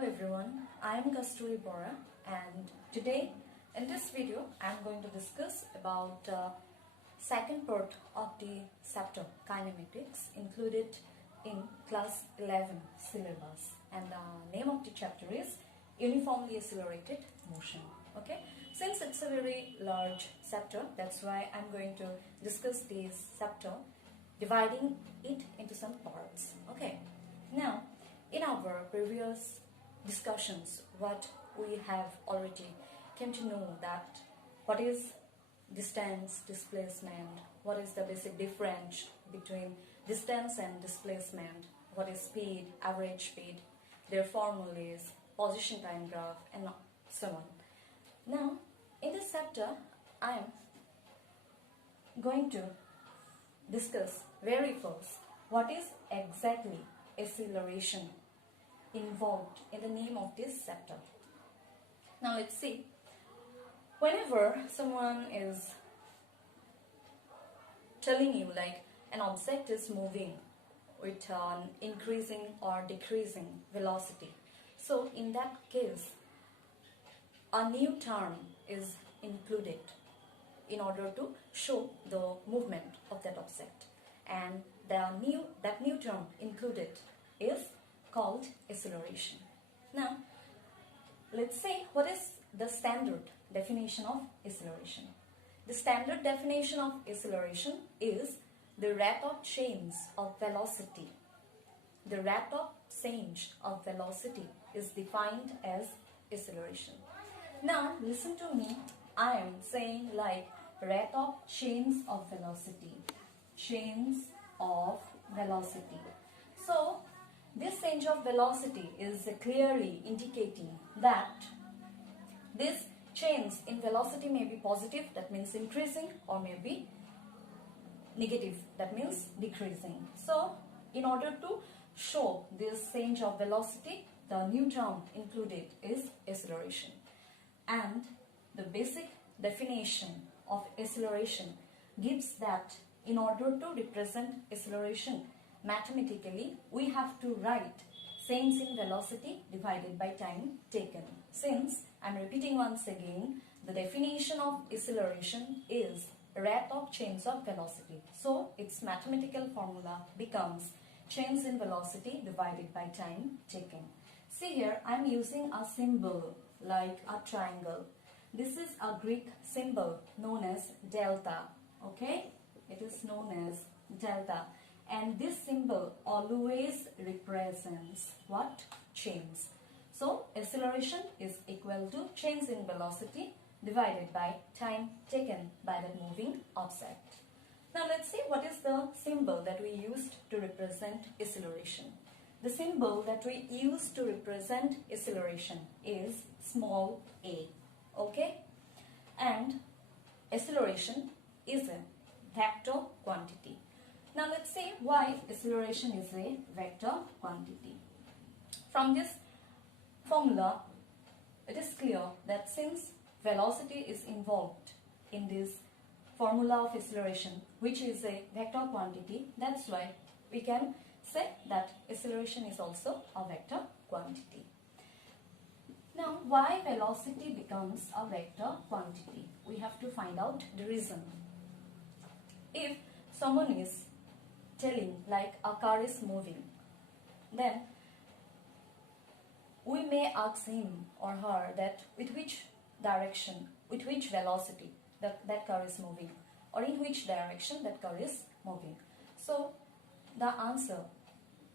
Hello everyone, I am Kasturi Bora, and today in this video I am going to discuss about second part of the chapter Kinematics included in class 11 syllabus, and the name of the chapter is Uniformly Accelerated Motion. Okay, since it's a very large chapter, that's why I'm going to discuss this chapter dividing it into some parts. Okay, now in our previous discussions, what we have already came to know that what is distance, displacement, what is the basic difference between distance and displacement, what is speed, average speed, their formulas, position time graph, and so on. Now in this chapter I am going to discuss very first what is exactly acceleration involved in the name of this chapter. Now let's see. Whenever someone is telling you like an object is moving with an increasing or decreasing velocity, so in that case a new term is included in order to show the movement of that object, and that new term included is called acceleration. Now let's say what is the standard definition of acceleration. The standard definition of acceleration is the rate of change of velocity. The rate of change of velocity is defined as acceleration. Now listen to me, I am saying like rate of change of velocity. Change of velocity. So this change of velocity is clearly indicating that this change in velocity may be positive, that means increasing, or may be negative, that means decreasing. So in order to show this change of velocity, the new term included is acceleration. And the basic definition of acceleration gives that in order to represent acceleration mathematically, we have to write change in velocity divided by time taken. Since I'm repeating once again, the definition of acceleration is rate of change of velocity. So its mathematical formula becomes change in velocity divided by time taken. See here, I'm using a symbol like a triangle. This is a Greek symbol known as delta. Okay, it is known as delta. And this symbol always represents what? Change. So acceleration is equal to change in velocity divided by time taken by the moving object. Now let's see what is the symbol that we used to represent acceleration. The symbol that we use to represent acceleration is small a. Okay? And acceleration is a vector quantity. Now let's see why acceleration is a vector quantity. From this formula, it is clear that since velocity is involved in this formula of acceleration, which is a vector quantity, that's why we can say that acceleration is also a vector quantity. Now, why velocity becomes a vector quantity? We have to find out the reason. If someone is telling like a car is moving, then we may ask him or her that with which direction, with which velocity that car is moving, or in which direction that car is moving. So the answer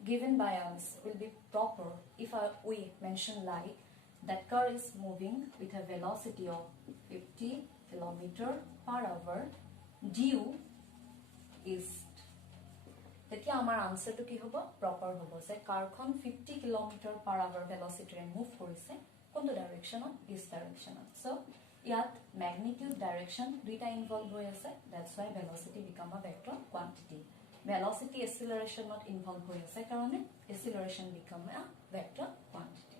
given by us will be proper if we mention like that car is moving with a velocity of 50 km/h due east. তেতিয়া আমাৰ আনসাৰটো কি হ'ব? Proper হ'ব যে কাৰখন 50 km/h ভেলোচিটিৰে move কৰিছে কোনটো ডাইৰেকশনত? East ডাইৰেকশনত. সো ইয়াত ম্যাগনিটিউড ডাইৰেকশন দুইটা ইনভলভ হৈ আছে, that's why velocity become a vector quantity. Velocity এক্সিলাৰেশনত ইনভলভ হৈ আছে কাৰণে acceleration become a vector quantity.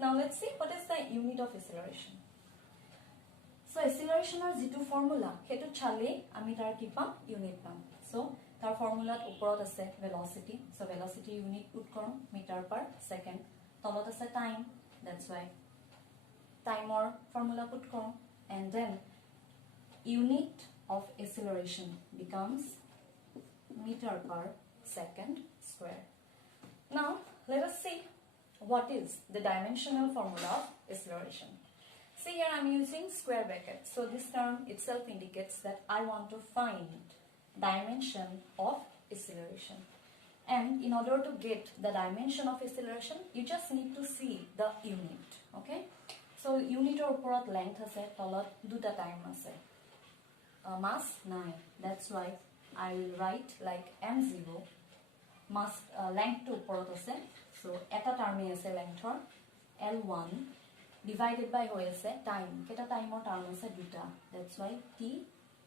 Now let's see what is the unit of acceleration. So এক্সিলাৰেশনৰ যেটো ফৰ্মুলা হেতু চালে আমি তাৰ কি পাম? ইউনিট পাম. সো তাৰ ফৰ্মুলাত ওপৰত আছে velocity. So velocity unit put কৰো meter per second. তলত আছে টাইম, that's why টাইমৰ ফৰ্মুলা পুট কৰোঁ, and then unit of acceleration becomes meter per second square. Now let us see what is the dimensional formula of acceleration. See here, I'm using square brackets, so this term itself indicates that I want to find dimension of acceleration. And in order to get the dimension of acceleration, you just need to see the unit. Okay, so unit or oporot length ase, tolot duta time ase, mass 9. That's why I will write like m0 mass length to oporot ase, so eta term ase length or l1 divided by hoy ase time, keta time or term ase duta, that's why t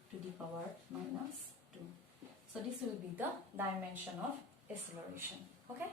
to the power minus 2. So this will be the dimension of acceleration. Okay.